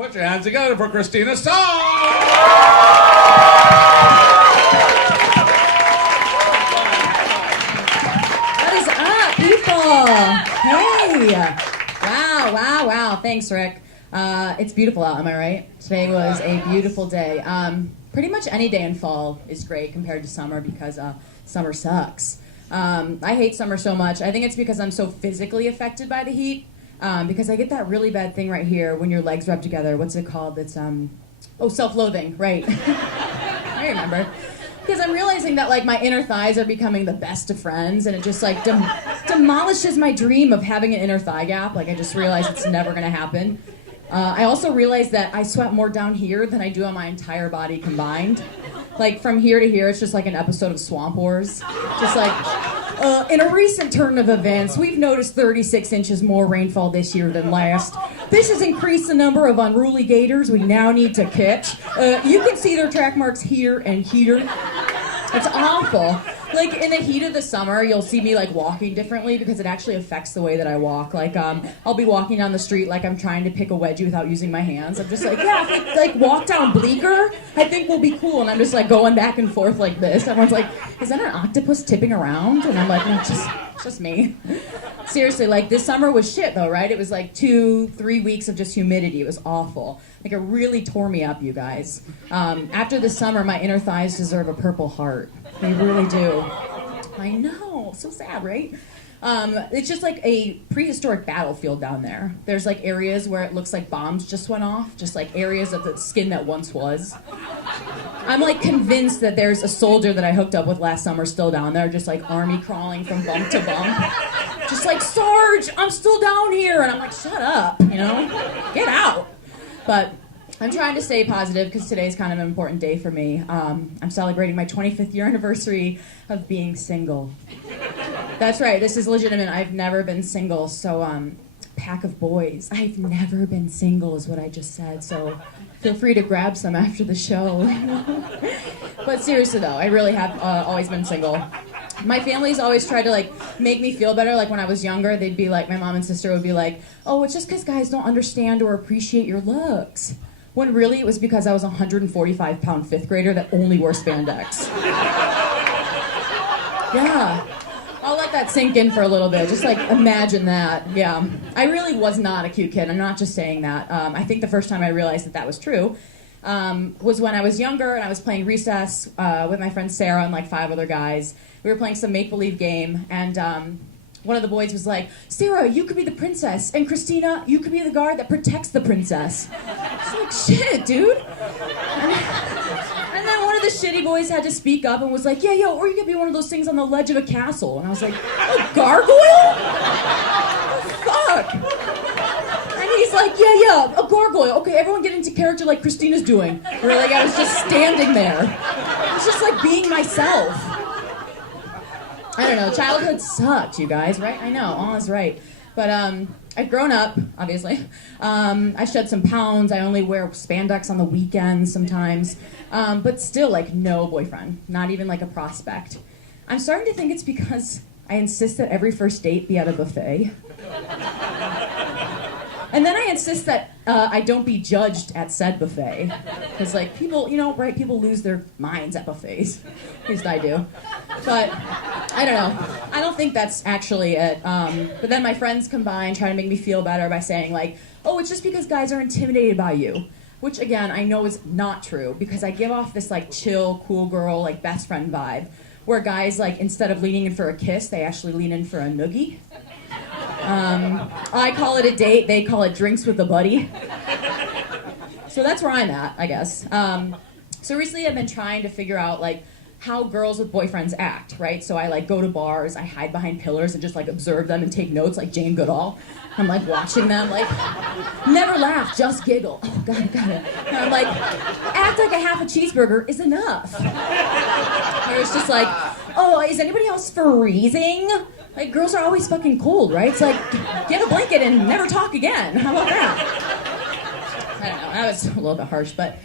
Put your hands together for Christina Song! What is up, people? Hey! Wow. Thanks, Rick. It's beautiful out, am I right? Today was a beautiful day. Pretty much any day in fall is great compared to summer because summer sucks. I hate summer so much. I think it's because I'm so physically affected by the heat. Because I get that really bad thing right here when your legs rub together. What's it called? It's, self-loathing, right. I remember. Because I'm realizing that, like, my inner thighs are becoming the best of friends, and it just, like, demolishes my dream of having an inner thigh gap. Like, I just realized it's never going to happen. I also realized that I sweat more down here than I do on my entire body combined. Like, from here to here, it's just like an episode of Swamp Wars. Just like, in a recent turn of events, we've noticed 36 inches more rainfall this year than last. This has increased the number of unruly gators we now need to catch. You can see their track marks here and here. It's awful. Like, in the heat of the summer, you'll see me, like, walking differently because it actually affects the way that I walk. Like, I'll be walking down the street like I'm trying to pick a wedgie without using my hands. I'm just like, yeah, if we, like, walk down Bleecker, I think we'll be cool. And I'm just, like, going back and forth like this. Everyone's like, is that an octopus tipping around? And I'm like, no, it's just me. Seriously, like, this summer was shit, though, right? It was, like, 2-3 weeks of just humidity. It was awful. Like, it really tore me up, you guys. After this summer, my inner thighs deserve a Purple Heart. They really do. I know. So sad, right? It's just like a prehistoric battlefield down there. There's like areas where it looks like bombs just went off. Just like areas of the skin that once was. I'm like convinced that there's a soldier that I hooked up with last summer still down there. Just like army crawling from bump to bump. Just like, Sarge, I'm still down here. And I'm like, shut up, you know? Get out. But I'm trying to stay positive because today's kind of an important day for me. I'm celebrating my 25th year anniversary of being single. That's right, this is legitimate. I've never been single, so pack of boys. I've never been single is what I just said, so feel free to grab some after the show. But seriously though, I really have always been single. My family's always tried to like make me feel better. Like when I was younger, they'd be like, my mom and sister would be like, oh, it's just because guys don't understand or appreciate your looks. When really it was because I was a 145-pound fifth grader that only wore spandex. Yeah. I'll let that sink in for a little bit. Just like imagine that. Yeah. I really was not a cute kid. I'm not just saying that. I think the first time I realized that that was true was when I was younger and I was playing recess with my friend Sarah and like 5 other guys. We were playing some make-believe game and one of the boys was like, Sarah, you could be the princess, and Christina, you could be the guard that protects the princess. It's like, shit, dude. And then one of the shitty boys had to speak up and was like, yeah, or you could be one of those things on the ledge of a castle. And I was like, a gargoyle? Oh, fuck. And he's like, yeah, a gargoyle. Okay, everyone get into character like Christina's doing. Where like I was just standing there. I was just like being myself. I don't know, childhood sucked, you guys, right? I know, all is right. But I've grown up, obviously. I shed some pounds. I only wear spandex on the weekends sometimes. But still, like, no boyfriend. Not even, like, a prospect. I'm starting to think it's because I insist that every first date be at a buffet. And then I insist that I don't be judged at said buffet. Because, like, people, you know, right, people lose their minds at buffets. At least I do. But I don't know. I don't think that's actually it. But then my friends combine, try to make me feel better by saying, like, oh, it's just because guys are intimidated by you. Which, again, I know is not true. Because I give off this, like, chill, cool girl, like, best friend vibe. Where guys, like, instead of leaning in for a kiss, they actually lean in for a noogie. I call it a date, they call it drinks with a buddy. So that's where I'm at, I guess. So recently I've been trying to figure out, like, how girls with boyfriends act, right? So I, like, go to bars, I hide behind pillars and just, like, observe them and take notes like Jane Goodall. I'm, like, watching them, like, never laugh, just giggle. Oh, got it. And I'm like, act like a half a cheeseburger is enough. Or it's just like, oh, is anybody else freezing? Like, girls are always fucking cold, right? It's like, get a blanket and never talk again. How about that? I don't know, that was a little bit harsh, but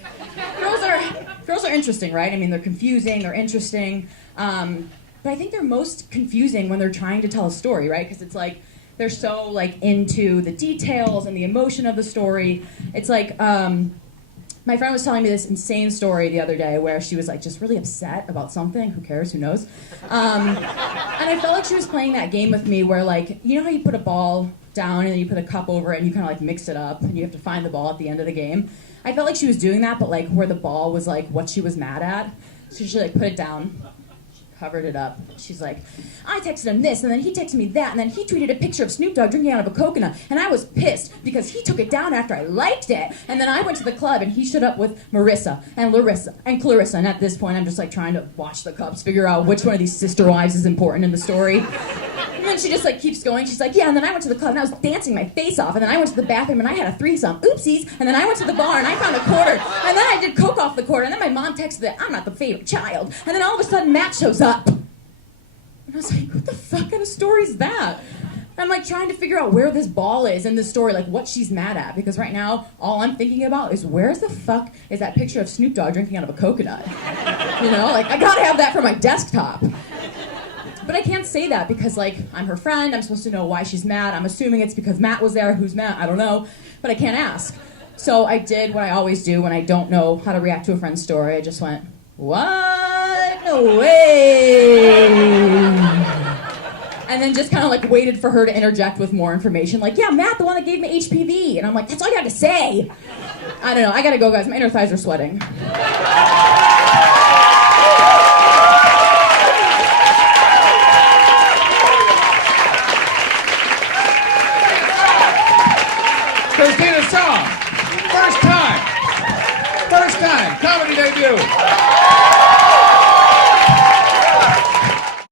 girls are interesting, right? I mean, they're confusing, they're interesting, but I think they're most confusing when they're trying to tell a story, right? Because it's like, they're so like into the details and the emotion of the story. It's like my friend was telling me this insane story the other day where she was like just really upset about something. Who cares? Who knows? And I felt like she was playing that game with me where, like, you know how you put a ball down and then you put a cup over it and you kind of like mix it up and you have to find the ball at the end of the game. I felt like she was doing that, but like where the ball was like what she was mad at. So she like put it down, covered it up. She's like, I texted him this, and then he texted me that, and then he tweeted a picture of Snoop Dogg drinking out of a coconut, and I was pissed because he took it down after I liked it. And then I went to the club, and he showed up with Marissa and Larissa and Clarissa, and at this point, I'm just like trying to watch the cups, figure out which one of these sister wives is important in the story. And then she just like keeps going. She's like, yeah, and then I went to the club, and I was dancing my face off, and then I went to the bathroom, and I had a threesome. Oopsies. And then I went to the bar, and I found a quarter, and then I did coke off the quarter, and then my mom texted that I'm not the favorite child. And then all of a sudden, Matt shows up. And I was like, what the fuck kind of story is that? And I'm like trying to figure out where this ball is in this story, like what she's mad at. Because right now, all I'm thinking about is where's the fuck is that picture of Snoop Dogg drinking out of a coconut? You know, like I gotta have that for my desktop. But I can't say that because, like, I'm her friend. I'm supposed to know why she's mad. I'm assuming it's because Matt was there. Who's Matt? I don't know. But I can't ask. So I did what I always do when I don't know how to react to a friend's story. I just went, what? No way. And then just kind of, like, waited for her to interject with more information. Like, yeah, Matt, the one that gave me HPV. And I'm like, that's all you have to say. I don't know. I gotta go, guys. My inner thighs are sweating. Christina's song. First time, comedy debut.